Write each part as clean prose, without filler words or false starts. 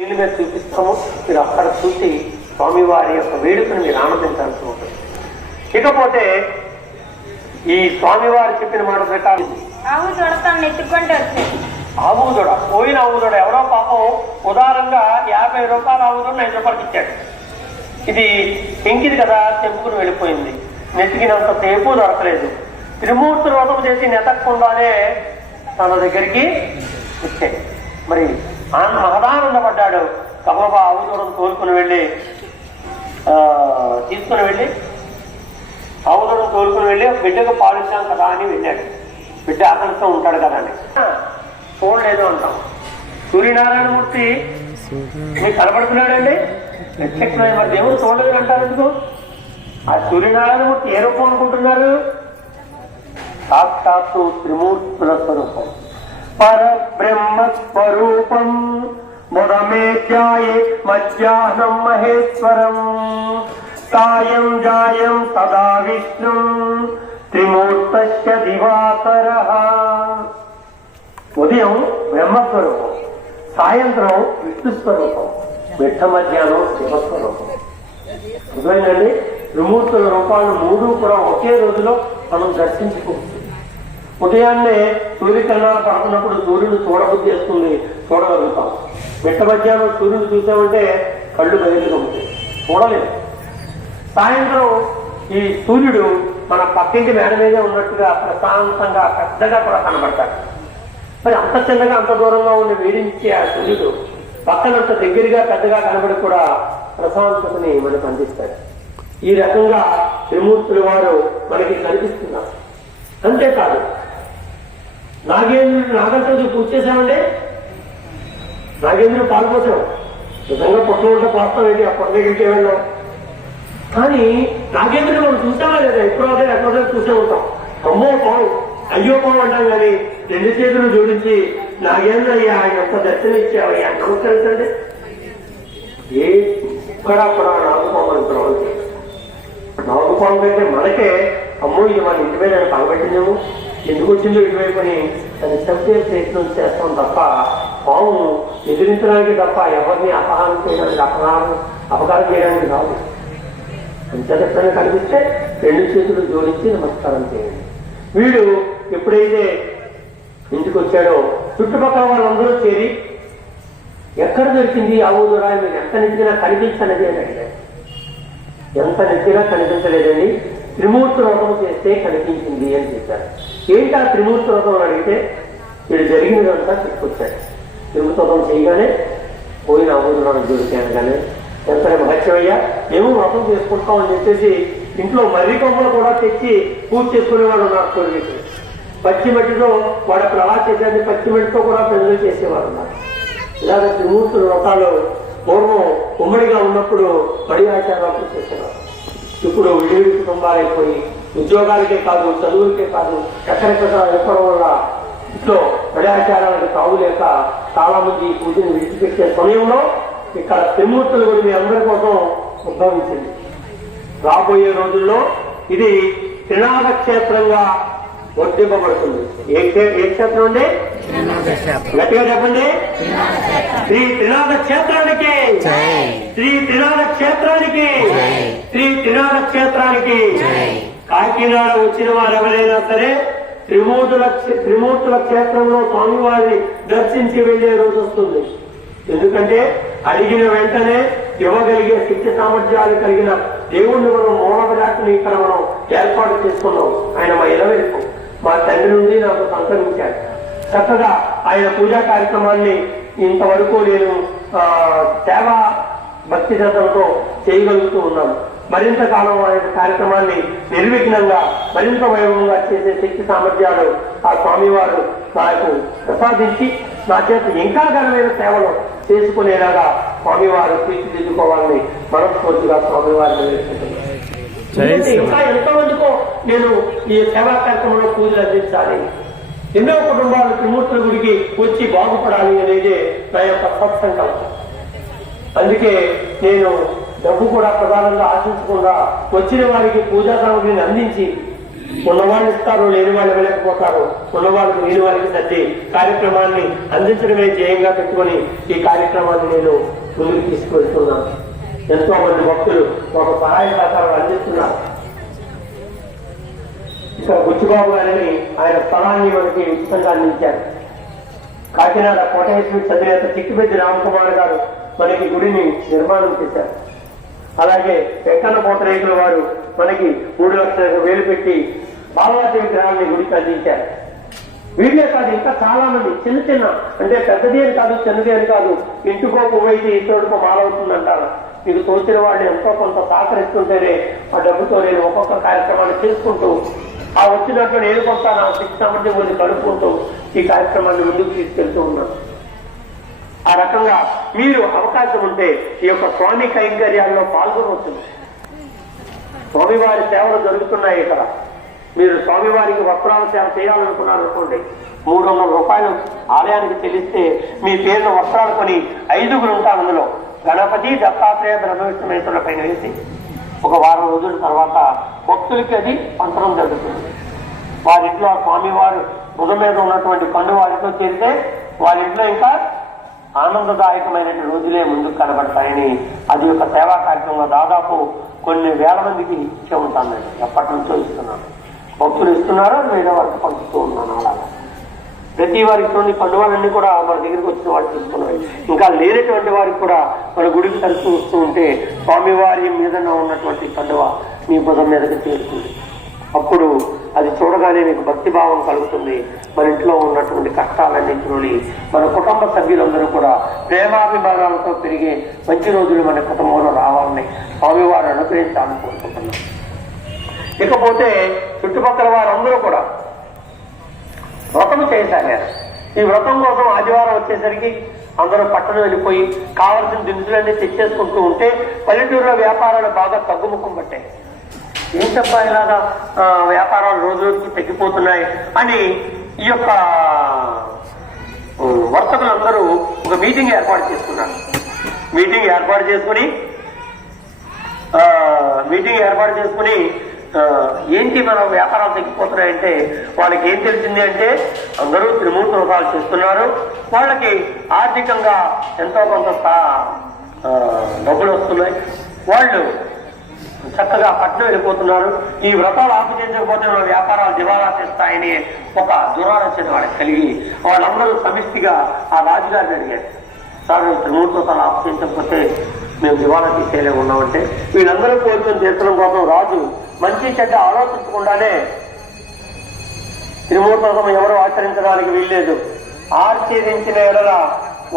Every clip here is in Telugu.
దీని మీద చూపిస్తాము. మీరు అక్కడ చూసి స్వామివారి యొక్క వేడుకను మీరు ఆనందించాల్సి ఉంటుంది. ఇకపోతే ఈ స్వామివారు చెప్పిన మాట ప్రకారం ఆవు దూడ పోయిన ఆవు దూడ ఎవరో పాపం ఉదారంగా 50 రూపాయల ఆవు దూడ 5 రూపాయలకి ఇచ్చాడు. ఇది పెంకిది కదా, తెంపుకుని వెళ్ళిపోయింది. నెతికినంత సేపు దొరకలేదు. త్రిమూర్తి వ్రతం చేసి నెతక్కుండానే తన దగ్గరికి ఇచ్చాడు. మరి మహదానందపడ్డాడు. గబగబా ఆవు దూడను తీసుకుని వెళ్ళి ఆవు దూడను తోలుకుని వెళ్ళి బిడ్డకు పాలించాం కదా అని వెళ్ళాడు. బిడ్డ ఆకలితో ఉంటాడు కదా అని చూడలేదు అంటాం. సూర్యనారాయణమూర్తి మీకు కనపడుతున్నాడండి. ప్రత్యక్షమైన మరి దేవుడు చూడలేదు అంటారు ఎందుకు? ఆ సూర్యనారాయణమూర్తి ఏ రూపం అనుకుంటున్నారు? సాక్షాత్తు త్రిమూర్తుల స్వరూపం, పరబ్రహ్మ స్వరూపం. ముదమేధ్యాయే మధ్యాహ్నం మహేశ్వరం, సాయం జాయం సదా విష్ణుం, త్రిమూర్తస్య దివాకరః. ఉదయం బ్రహ్మస్వరూపం, సాయంత్రం విష్ణు స్వరూపం, మిట్ట మధ్యాహ్నం శివస్వరూపం. అర్థమైందండి? త్రిమూర్తుల రూపాలను 3 కూడా ఒకే రోజులో మనం దర్శించుకోవచ్చు. ఉదయాన్నే సూర్యకిరణాలు పడుతున్నప్పుడు సూర్యుడు చూడబుద్ధి చేస్తుంది, చూడగలుగుతాం. మిట్ట మధ్యాహ్నం సూర్యుడు చూసామంటే కళ్ళు బయలుగా ఉంటాయి, చూడలేదు. సాయంత్రం ఈ సూర్యుడు మన పక్కింటి మేడ మీదే ఉన్నట్టుగా ప్రశాంతంగా పెద్దగా కూడా కనబడతాడు. మరి అంత చిన్నగా అంత దూరంగా ఉన్న వేడించే ఆ సూర్యుడు పక్కనంత దగ్గరగా పెద్దగా కనబడి కూడా ప్రశాంతతని మనకు అందిస్తాడు. ఈ రకంగా త్రిమూర్తుల వారు మనకి కనిపిస్తున్నారు. అంతేకాదు, నాగేంద్రుడు పూజ చేశామంటే నాగేంద్రుడు పాల్పోతాం. నిజంగా పుట్టమంటే పోస్తాం, ఏంటి ఆ పొట్ట దగ్గరికి వెళ్ళాం. కానీ నాగేంద్రుడు మనం చూసామా లేదా? ఎక్కడో చూసే ఉంటాం. అమ్మో పావు, అయ్యో పావు అంటాం. కానీ 2 చేతులు జోడించి నాగేంద్ర అయ్యా ఎంత దర్శనం ఇచ్చావయ్యా, నమస్కరించండి. ఎక్కడా కూడా నాగుపాము అనుకున్నాం. నాగుపాము కంటే మనకే అమ్మో ఇది మన ఇంటి మీద పగబెట్టిందేమో, ఎందుకు వచ్చిందో ఇటువైపు అని అది చంపే ప్రయత్నం చేస్తాం తప్ప పాము ఎదిరించడానికి తప్ప ఎవరిని అపహారం చేయడానికి అపకారం చేయడానికి కాదు. అంత ఎప్పుడైనా కనిపిస్తే 2 చేతులు జోడించి నమస్కారం చేయండి. వీడు ఎప్పుడైతే ఇంటికి వచ్చాడో చుట్టుపక్కల వాళ్ళందరూ చేరి ఎక్కడ దొరికింది ఆవు దూడ, మీరు ఎంత నెత్తినా కనిపించనది అని అడిగారు. ఎంత నెత్తినా కనిపించలేదండి, త్రిమూర్తి వ్రతం చేస్తే కనిపించింది అని చెప్పారు. ఏంటి ఆ త్రిమూర్తి వ్రతం అని అడిగితే వీడు జరిగినదంతా చెప్పుకొచ్చాడు. త్రిమూర్తి వ్రతం చేయగానే పోయిన ఆవు దూడను దొరికాను. కానీ ఎంత మహత్యమయ్యా, మేము వ్రతం చేసుకుంటాం అని చెప్పేసి ఇంట్లో మర్రి కొమ్మలు కూడా తెచ్చి పూజ చేసుకునేవాడు ఉన్నారు. పూర్వీకులు పచ్చి మట్టితో వాడు అక్కడ అలా చేసేది, పచ్చి మట్టితో కూడా పెద్దలు చేసేవాడు ఉన్నారు. ఇలాగ త్రిమూర్తుల వ్రతాలు పూర్వం ఉమ్మడిగా ఉన్నప్పుడు బడి ఆచారాలు చేసేవారు. ఇప్పుడు విడివిడి కుటుంబాలు అయిపోయి ఉద్యోగాలకే కాదు, చదువులకే కాదు, ఎక్కడెక్కడ ఎక్కడం వల్ల ఇంట్లో బడి ఆచారాలకు తావులేక చాలా మంది పూజను విడిచిపెట్టే సమయంలో ఇక్కడ త్రిమూర్తులు కూడా మీ అందరి కోసం ఉద్భవించింది. రాబోయే రోజుల్లో ఇది త్రినాథ క్షేత్రంగా వర్తింపబడుతుంది. ఏ క్షేత్రం అండి? గట్టిగా చెప్పండి. శ్రీ త్రినాథ క్షేత్రానికి, శ్రీ త్రినాథ క్షేత్రానికి, శ్రీ త్రినాథ క్షేత్రానికి. కాకినాడ వచ్చిన వారు ఎవరైనా సరే త్రిమూర్తుల క్షేత్రంలో స్వామివారిని దర్శించి వెళ్లే రోజు వస్తుంది. ఎందుకంటే అడిగిన వెంటనే ఇవ్వగలిగే శక్తి సామర్థ్యాలు కలిగిన దేవుణ్ణి మనం మూలవిరాట్ని ఇక్కడ మనం ఏర్పాటు చేసుకున్నాం. ఆయన మా ఇలవెల్పు, మా తండ్రి నుండి నాకు సంతరించాడు. చక్కగా ఆయన పూజా కార్యక్రమాన్ని ఇంతవరకు నేను సేవా భక్తి శ్రద్ధలతో చేయగలుగుతూ ఉన్నాను. మరింత కాలం ఆయన కార్యక్రమాన్ని నిర్విఘ్నంగా మరింత వైభవంగా చేసే శక్తి సామర్థ్యాలు ఆ స్వామివారు నాకు ప్రసాదించి నా చేత ఇంకా ఘనమైన సేవలు చేసుకునేలాగా స్వామివారు తీర్చిదిద్దుకోవాలని మనస్ఫూర్తిగా స్వామివారిని నేర్చుకుంటున్నాను. ఇంకా ఎంతో మందికో నేను ఈ సేవా కార్యక్రమంలో పూజలు అందించాలి. ఎన్నో కుటుంబాలు త్రిమూర్తుల గుడికి వచ్చి బాగుపడాలి అనేది నా యొక్క సత్సంకల్పం. అందుకే నేను డబ్బు కూడా ప్రధానంగా ఆశించకుండా వచ్చిన వారికి పూజా సామగ్రిని అందించి ఉన్నవాళ్ళు ఇస్తారు, లేని వాళ్ళు వెళ్ళకపోతారు. ఉన్నవాళ్ళకి లేని వాళ్ళకి తల్లి కార్యక్రమాన్ని అందించడమే ధ్యేయంగా పెట్టుకుని ఈ కార్యక్రమాన్ని నేను ముందుకు తీసుకువెళ్తున్నాను. ఎంతో మంది భక్తులు ఒక సహాయ సహకారాలు అందిస్తున్నారు. ఇక్కడ బుచ్చిబాబు గారిని ఆయన స్థలాన్ని మనకి ఉచితంగా అందించారు. కాకినాడ కోటేశ్వరి చదివేత చిక్కిపెద్ది రామకుమార్ గారు మనకి గుడిని నిర్మాణం చేశారు. అలాగే వెంకన్న పోతరేకుల వారు మనకి 3 లక్షల వేలు పెట్టి బాలవాదేవి విగ్రహాన్ని గుడికి అందించారు. వీళ్ళే కాదు, ఇంకా చాలా మంది చిన్న చిన్న, అంటే పెద్దది అని కాదు చిన్నది అని కాదు, ఇంటికో పువ్వైతే ఇంటోడికో మాలవుతుందంటారు. మీకు తోచిన వాళ్ళు ఎంతో కొంత సహకరిస్తుంటేనే ఆ డబ్బుతో నేను ఒక్కొక్క కార్యక్రమాన్ని చేసుకుంటూ ఆ వచ్చినట్లు నేను కొంత నా శక్తి సామర్థ్యం కొన్ని కలుపుకుంటూ ఈ కార్యక్రమాన్ని ముందుకు తీసుకెళ్తూ ఉన్నాను. ఆ రకంగా మీరు అవకాశం ఉంటే ఈ యొక్క స్వామి కైంకర్యాల్లో పాల్గొనవచ్చు. స్వామివారి సేవలు జరుగుతున్నాయి. ఇక్కడ మీరు స్వామివారికి వస్త్రాల సేవ చేయాలనుకున్నారు అనుకోండి, 300 రూపాయలు ఆలయానికి చెల్లిస్తే మీ పేరున వస్త్రాలు కొని 5గురు ఉంటారు. అందులో గణపతి, దత్తాత్రేయ, బ్రహ్మవిష్ణుమేశ్వరుల పైన వేసి ఒక వారం రోజుల తర్వాత భక్తులకి అది పంచడం జరుగుతుంది. వారింట్లో స్వామివారు భుజం మీద ఉన్నటువంటి కండు వారితో చేరితే వారింట్లో ఇంకా ఆనందదాయకమైన రోజులే ముందుకు కనబడతాయని అది ఒక సేవా కార్యక్రమంగా దాదాపు కొన్ని వేల మందికి ఇచ్చే ఉంటాను. నేను ఎప్పటి నుంచో ఇస్తున్నాను. భక్తులు ఇస్తున్నారో వేరే వారికి పంచుతూ ఉన్నాను. అలాగా ప్రతి వారికి కొన్ని కండువాలన్నీ కూడా మన దగ్గరికి వచ్చిన వారు తీసుకున్నాయి. ఇంకా లేనటువంటి వారికి కూడా మన గుడికి తరచూ వస్తూ ఉంటే స్వామివారి మీద ఉన్నటువంటి కండువ మీ భుజం మీదకి చేరుతుంది. అప్పుడు అది చూడగానే మీకు భక్తిభావం కలుగుతుంది. మన ఇంట్లో ఉన్నటువంటి కష్టాలన్నింటిలోని మన కుటుంబ సభ్యులందరూ కూడా ప్రేమాభిమానాలతో పెరిగే మంచి రోజులు మన కుటుంబంలో రావాలని స్వామివారు అనుగ్రహించాలని కోరుకుంటున్నాం. ఇకపోతే చుట్టుపక్కల వారందరూ కూడా వ్రతం చేయసాగారు. ఈ వ్రతం కోసం ఆదివారం వచ్చేసరికి అందరూ పట్టణం వెళ్ళిపోయి కావలసిన దినుసులన్నీ తెచ్చేసుకుంటూ ఉంటే పల్లెటూరులో వ్యాపారాలు బాగా తగ్గుముఖం పట్టాయి. ఏం చెప్పా ఇలాగా వ్యాపారాలు రోజు రోజుకి తగ్గిపోతున్నాయి అని ఈ యొక్క వర్తకులందరూ ఒక మీటింగ్ ఏర్పాటు చేసుకున్నారు. మీటింగ్ ఏర్పాటు చేసుకుని ఏంటి మనం వ్యాపారాలు తగ్గిపోతున్నాయంటే వాళ్ళకి ఏం తెలిసింది అంటే అందరూ త్రిమూర్తి వ్రతాలు చేస్తున్నారు, వాళ్ళకి ఆర్థికంగా ఎంతో కొంత డబ్బులు వస్తున్నాయి, వాళ్ళు చక్కగా పట్నం వెళ్ళిపోతున్నారు. ఈ వ్రతాలు ఆపుచేయకపోతే మన వ్యాపారాలు దివాలా చేస్తాయని ఒక దురాలోచన వాళ్ళకి కలిగి వాళ్ళందరూ సమిష్టిగా ఆ రాజుగారిని అడిగారు, సార్ త్రిమూర్తి వ్రతాలు ఆపుచేయకపోతే మేము దివాలా తీసేలే ఉన్నామంటే వీళ్ళందరూ కోరుకొని చేర్చడం కోసం రాజు మంచి చెడ్డ ఆలోచించకుండానే త్రిమూర్తి వ్రతం ఎవరు ఆచరించడానికి వీల్లేదు, ఆచరించిన ఎడల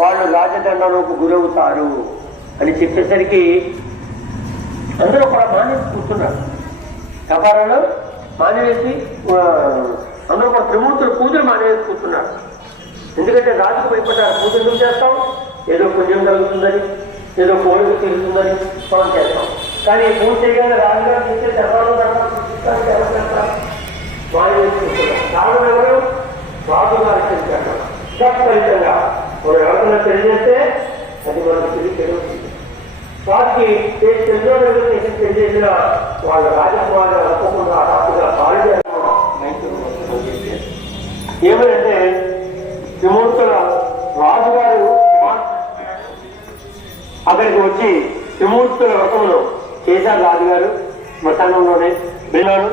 వాళ్ళు రాజదండనకు గురవుతారు అని చెప్పేసరికి అందరూ కూడా మానేసి కూర్చున్నారు. వ్యాపారాలు మానేసి అందరూ కూడా త్రిమూర్తులు పూజలు మానేసి కూర్చున్నారు. ఎందుకంటే రాజుకు భయపడ్డారు. పూజ ఎందుకు చేస్తాం? ఏదో పుణ్యం కలుగుతుందని, ఏదో కోరిక తీరుతుందని మనం చేస్తాం. కానీ పూజ చేయగానే రాజుగారు చేస్తే చట్టాలు మానేసుకుంటున్నారు. కారణం ఎవరు? రాజుగారు చేశారు. తత్ఫలితంగా మనం ఎవరికైనా తెలియజేస్తే అది మనకు తిరిగి తెలుస్తుంది. వారికి తెలియజేసిన వాళ్ళ రాజకుమారులు అనుకోకుండా హఠాత్తుగా కాలు ఏమంటే త్రిమూర్తుల రాజుగారు అక్కడికి వచ్చి త్రిమూర్తుల వ్రతంలో చేశారు. రాజుగారు శ్మశానంలోనే విన్నాను,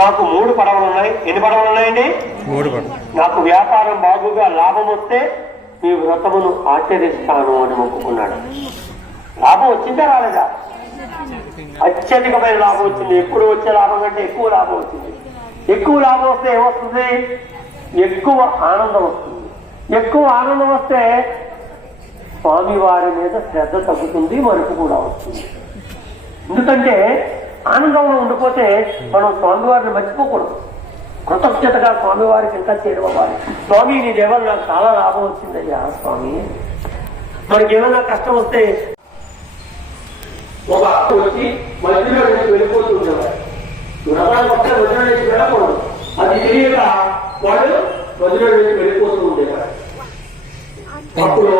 నాకు 3 పడవలు ఉన్నాయి. ఎన్ని పడవలు ఉన్నాయండి? 3 పడవలు. నాకు వ్యాపారం బాగుగా లాభం వస్తే మీ వ్రతమును ఆచరిస్తాను అని మొక్కుకున్నాడు. లాభం వచ్చిందా రాలేదా? అత్యధికమైన లాభం వచ్చింది. ఎప్పుడు వచ్చే లాభం కంటే ఎక్కువ లాభం వచ్చింది. ఎక్కువ లాభం వస్తే ఏమొస్తుంది? ఎక్కువ ఆనందం వస్తుంది. ఎక్కువ ఆనందం వస్తే స్వామివారి మీద శ్రద్ధ తగ్గుతుంది, మరుపు కూడా వస్తుంది. ఎందుకంటే ఆనందంలో ఉండిపోతే మనం స్వామివారిని మర్చిపోకూడదు. కృతజ్ఞతగా స్వామివారికి ఇంకా చేరుకోవాలి. స్వామి నీ దేవల్ నాకు చాలా లాభం వచ్చిందయ్యా స్వామి. మనకి ఏమైనా కష్టం వస్తే ఒక వచ్చి మధ్యలో నుంచి వెళ్ళిపోతూ ఉండేవారు. వ్రతానికి వస్తే మధ్యలో నుంచి వెళ్ళకూడదు. అది తెలియక వాళ్ళు మధ్యలో నుంచి వెళ్ళిపోతూ ఉండేవారు. అప్పుడు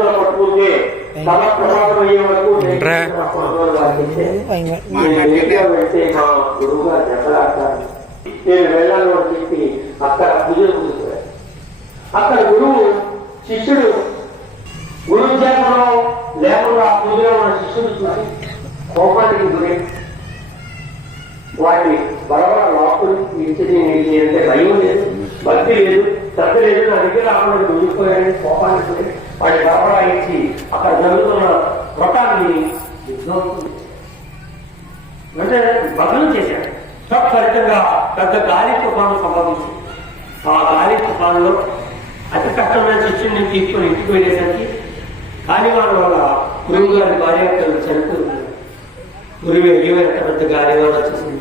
వాళ్ళు పట్టుకుంటే తమ ప్రమాదం అయ్యే వరకు వెళ్తే మా గురువు గారు దెబ్బలాడతారు. నేను వెళ్ళాలి అని చెప్పి అక్కడ పూజలు కూర్చున్నారు. అక్కడ గురువు శిష్యుడు గురువు చేతలో లేకుండా ఆ పూజలో ఉన్న శిష్యుడు చూసి కోపానికి గురి వాడిని బలబల లోపలి ఇచ్చి అంటే భయం లేదు, భక్తి లేదు, శ్రద్ధ లేదు, నా దగ్గర రావడానికి ముందుకుపోయాడని కోపానికి గురి వాడిని బలబలా ఇచ్చి అక్కడ జరుగుతున్న వ్రతాన్ని అంటే భగ్నం చేశాడు. ఫలితంగా పెద్ద గాలి తుఫాను సంభవించింది. ఆ గాలి తుఫానులో అతి కష్టమైన శిష్యుని తీసుకొని ఇంటికి వెళ్ళేసరికి గాలివాన వల్ల గురువు గారి భార్యాకలు చనిపోయింది. గురువే ఏమైనా పెద్ద గాలివాన వచ్చేసింది,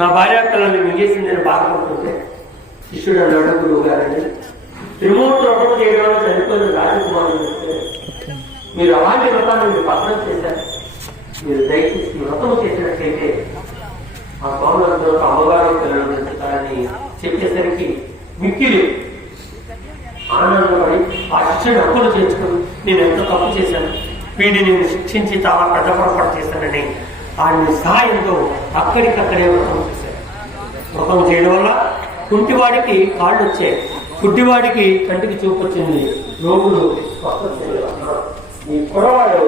నా భార్యాకలను మింగేసింది అని బాధపడుతుంటే శిష్యుడు అన్నాడు, గురువు గారిని రిమోట్ వ్రతం చేయడంలో చనిపోయిన రాజకుమారుడు చెప్తే మీరు అలాంటి వ్రతాన్ని మీరు పత్రం చేశారు, మీరు దయచేసి వ్రతం చేసినట్లయితే ఆ స్వాములందరూ అమ్మగారు పిల్లలు పెంచుతారని చెప్పేసరికి మిక్కిలి ఆనందపడి ఆ శిక్షణ అప్పులు చేర్చుకుని నేను ఎంత తప్పు చేశాను, వీడిని నేను శిక్షించి చాలా పెద్ద పొరపాటు చేశానని ఆయన సహాయంతో అక్కడికక్కడే వ్రతం చేశాను. వ్రతం చేయడం వల్ల కుంటివాడికి కాళ్ళు వచ్చాయి, గుడ్డివాడికి కంటికి చూపు వచ్చింది, రోగులు ఈ కురవాడు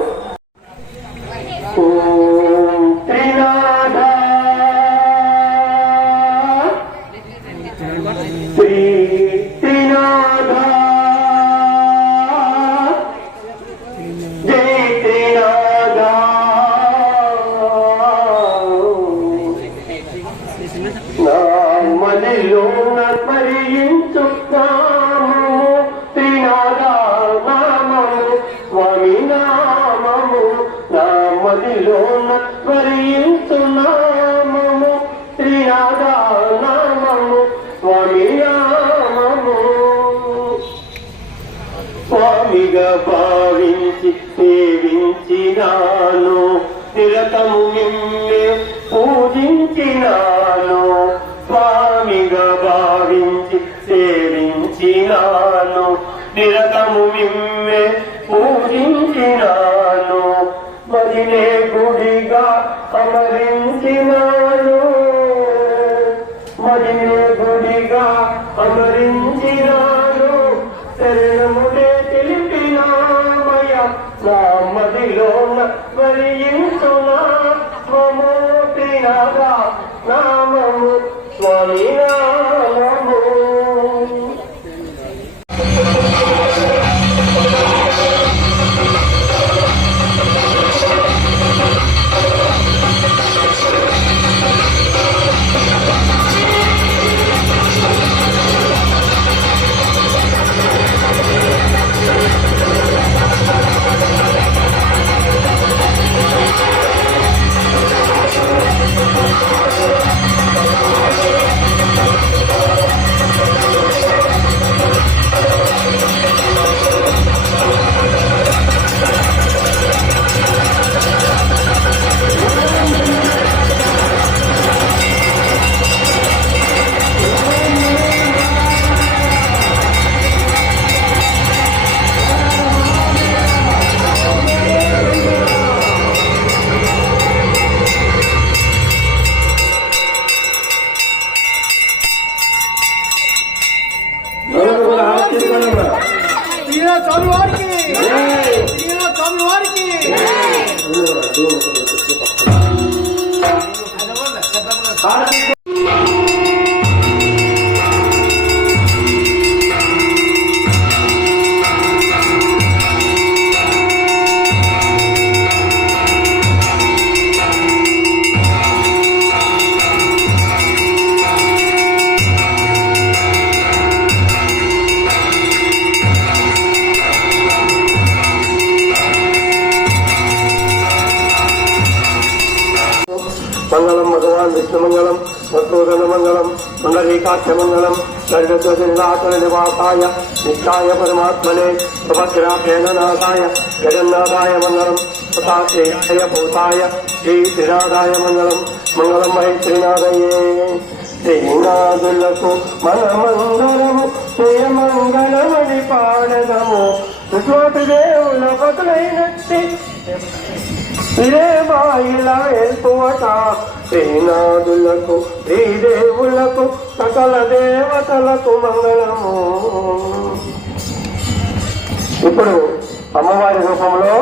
స్వామిగా భావించి సేవించినాను, నిరతము మిమ్మే పూజించినాను. స్వామిగా భావించి సేవించినాను, నిరతము మిమ్మే పూజించినాను. మదినే గుడిగా అమరించినాను, మదినే గుడిగా అమరించినాను. శరణముడే తెలిపినామయ నా మదిలోన వరించునా స్వమూర్తినాగా నామము స్వామి నామము. మంగళం భగవాన్ విష్ణుమంగళం మధుసూదనమంగళం పుండరీకాక్షమంగళం సర్వస్వజనాథన నివాసాయ నిత్యాయ పరమాత్మనే సుభద్రాభేదనాథాయ జగన్నాథాయ మంగళం సుతాశేయ భూతాయ శ్రీ శ్రీనాథాయ మంగళం. మంగళం మహేశ్రీనాథయే. శ్రీనాథులకు మనమందరము శ్రీమంగళమని పాడదము. విశ్వదేవుల పట్ల వెలుగైనట్టి ఇదే మా ఇలా వెళ్ళువట శ్రీనాథులకు శ్రీదేవులకు సకల దేవతలకు మంగళము. ఇప్పుడు అమ్మవారి రూపంలో